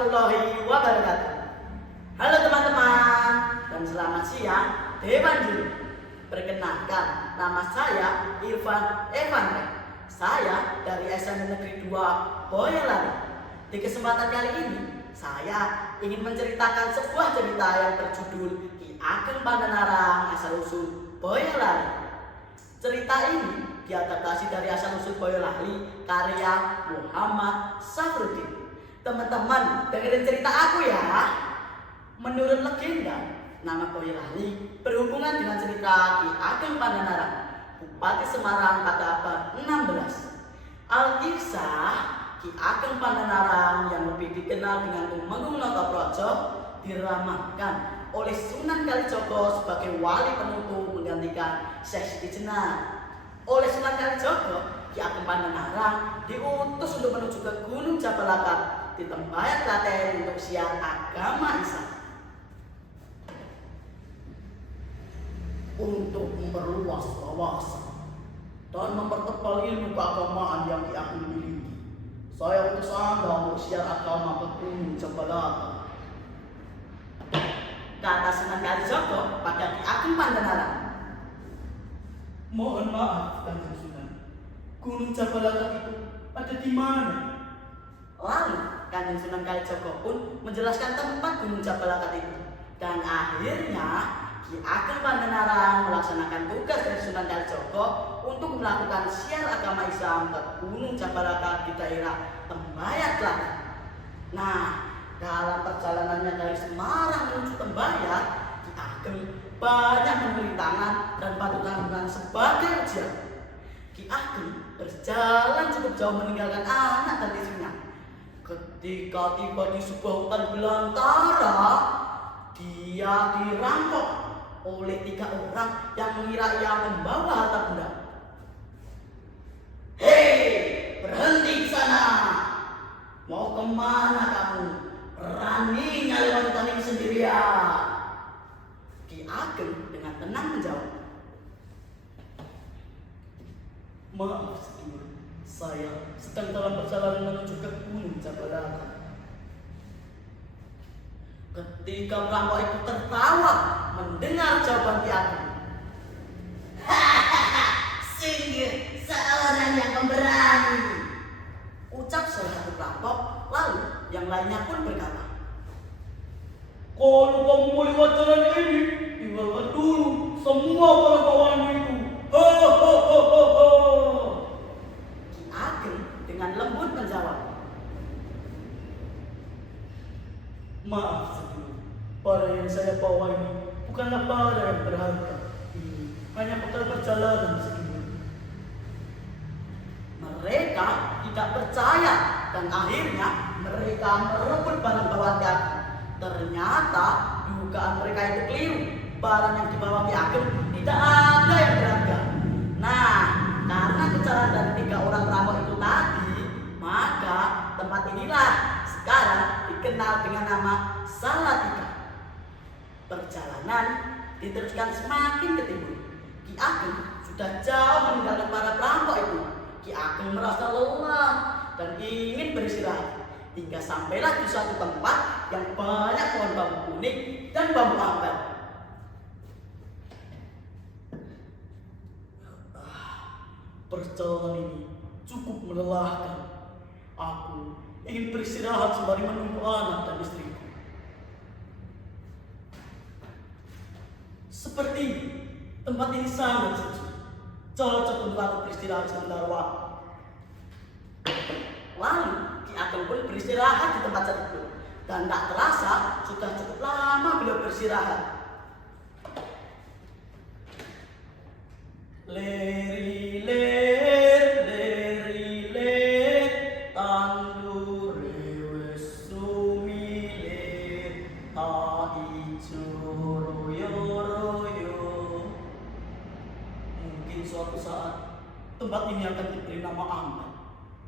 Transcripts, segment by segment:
warahmatullahi wabarakatuh. Halo teman-teman dan selamat siang Dewan Juri. Perkenalkan, nama saya Irfan Evandra. Saya dari SMA Negeri 2 Boyolali. Di kesempatan kali ini saya ingin menceritakan sebuah cerita yang berjudul Ki Ageng Pandanarang Asal Usul Boyolali. Cerita ini diadaptasi dari Asal Usul Boyolali karya Muhammad Safruddin. Teman-teman, dengerin cerita aku ya. Menurut legenda, nama Boyolali berhubungan dengan cerita Ki Ageng Pandanarang, Bupati Semarang pada abad 16. Alkisah Ki Ageng Pandanarang yang lebih dikenal dengan Tumenggung Notoprojo diramalkan oleh Sunan Kalijogo sebagai wali penutup menggantikan Syekh Siti Jenar. Oleh Sunan Kalijogo, Ki Ageng Pandanarang diutus untuk menuju ke Gunung Jabal Akab di Tembayan Klaten untuk siar agama Islam. Untuk memperluas wawasan dan mempertebal ilmu keagamaan yang Ki Ageng miliki, saya utus Anda untuk siar agama ke Gunung Jabal Akab. Kata Sunan Kalijogo pada Ki Ageng Pandanarang. Mohon maaf, Kanjeng Sunan. Gunung Jabal Akab itu ada di mana? Lalu Kanjeng Sunan Kalijogo pun menjelaskan tempat Gunung Jabal Akab itu. Dan akhirnya Ki Ageng Pandanarang melaksanakan tugas dari Sunan Kalijogo untuk melakukan siar agama Islam ke Gunung Jabal Akab di daerah Tembayan Klaten. Nah, dalam perjalanannya dari Semarang menuju Tembayan, Ki Ageng banyak memberi tangan dan patutan sebagai ujian. Ki Ageng berjalan cukup jauh meninggalkan anak dan istrinya. Ketika tiba di sebuah hutan belantara, dia dirampok oleh 3 orang yang mengira ia membawa harta benda. Hei, berhenti di sana! Mau kemana kamu? Beraninya lewat hutan ini sendirian. Ki Ageng dengan tenang menjawab, maaf sedulur, saya sedang dalam perjalanan menuju ke Gunung Jabal Akab. Ketika perampok itu tertawa mendengar jawaban Ki Ageng. Sungguh seorang yang pemberani, ucap salah satu perampok. Lalu yang lainnya pun berkata, kalau kamu mau lewat jalan ini, tinggalkan dulu semua barang bawaan itu. Ki Ageng dengan lembut menjawab, maaf sedulur, barang yang saya bawa ini bukanlah barang yang berharga. Ini hanya bekal perjalanan sedulur. Mereka tidak percaya dan akhirnya mereka merebut barang bawaan Ki Ageng. Ternyata dugaan mereka itu keliru. Barang yang dibawa Ki Ageng tidak ada yang berharga. Nah, karena kecelakaan dari 3 orang perampok itu tadi, maka tempat inilah sekarang dikenal dengan nama Salatiga. Perjalanan diteruskan semakin ke timur. Ki Ageng sudah jauh meninggalkan para perampok itu. Ki Ageng merasa lelah dan ingin beristirahat, hingga sampailah di suatu tempat yang banyak pohon bambu kuning dan bambu ampel. Perjalanan ini cukup melelahkan. Aku ingin beristirahat sembari menunggu anak dan istriku. Seperti tempat ini sangat sejuk, cocok untuk aku beristirahat sebentar waktu. Lalu Ki Ageng pun beristirahat di tempat tersebut, dan tak terasa sudah cukup lama beliau beristirahat. Leri ler tandure wis sumile ta ijo royo. Mungkin suatu saat tempat ini akan diberi nama Ampel,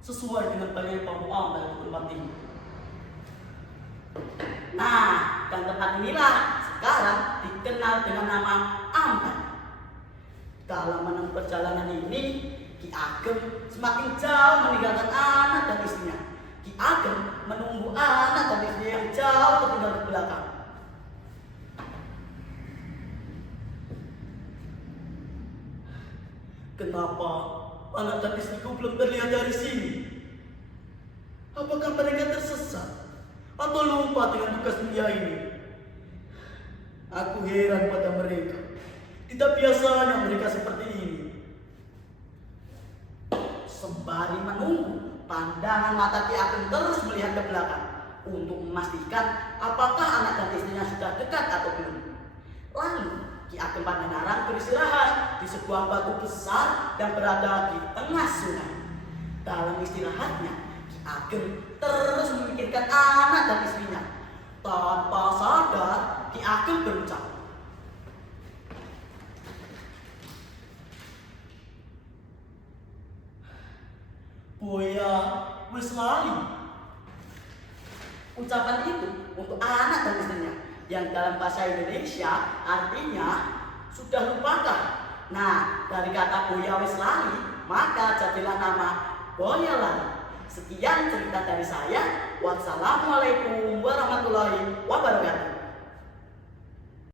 sesuai dengan banyak bambu ampel di tempat ini. Nah, dan tempat inilah sekarang dikenal dengan nama Ampel. Dalam menempuh perjalanan ini, Ki Ageng semakin jauh meninggalkan anak dan istrinya. Ki Ageng menunggu anak dan istrinya anak dan istriku belum terlihat dari sini. Apakah mereka tersesat atau lupa dengan tugas mulia ini? Aku heran pada mereka. Tidak biasanya mereka seperti ini. Sembari menunggu, pandangan mata Ki Ageng terus melihat ke belakang untuk memastikan apakah anak dan istrinya sudah dekat atau belum. Lalu Ki Ageng Pandanaran beristirahat di sebuah batu besar yang berada di tengah sungai. Dalam istirahatnya, Ki Ageng terus memikirkan anak dan istrinya. Tanpa sadar, Ki Ageng berucap, "Buaya wis lali." Ucapan itu untuk anak dan istrinya, yang dalam bahasa Indonesia artinya sudah lupakan. Nah, dari kata buaya wis lali, maka jadilah nama Boyolali. Sekian cerita dari saya. Wassalamualaikum warahmatullahi wabarakatuh.